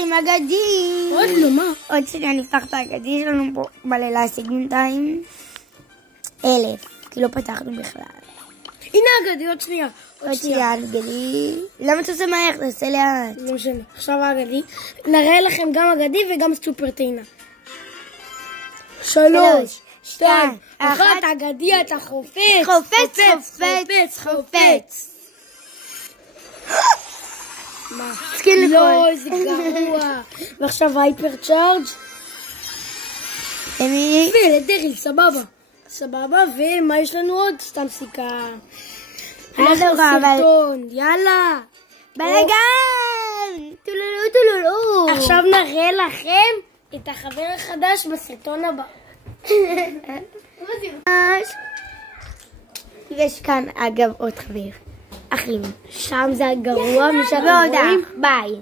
פותחים אגדים. עוד לא, מה? עוד שנייה נפתח את האגדים, יש לנו פה מלא להשיג בינתיים. 1,000, כי לא פתחנו בכלל. הנה אגדי, עוד שנייה. עוד שנייה אגדי. למה אתה עושה מהר? תעשה לאט. לא משנה, עכשיו האגדי. נראה לכם גם אגדי וגם סופר טעינה. 3, 2, 1, אגדי, אתה חופץ. חופץ, חופץ, חופץ. מה? סקין לא, לכל. איזה גרוע. ועכשיו הייפר צ'ארג'. למי? ולדריל, סבבה. סבבה, ומה יש לנו עוד? סתם סיכה. היה אחלה נורא, אבל... סרטון, יאללה. בלגן! טולולו טולולו. עכשיו נראה לכם את החבר החדש בסרטון הבא. יש כאן אגב עוד חבר. אחים. שם זה הגרוע, משאר ועוד הגרועים. ביי.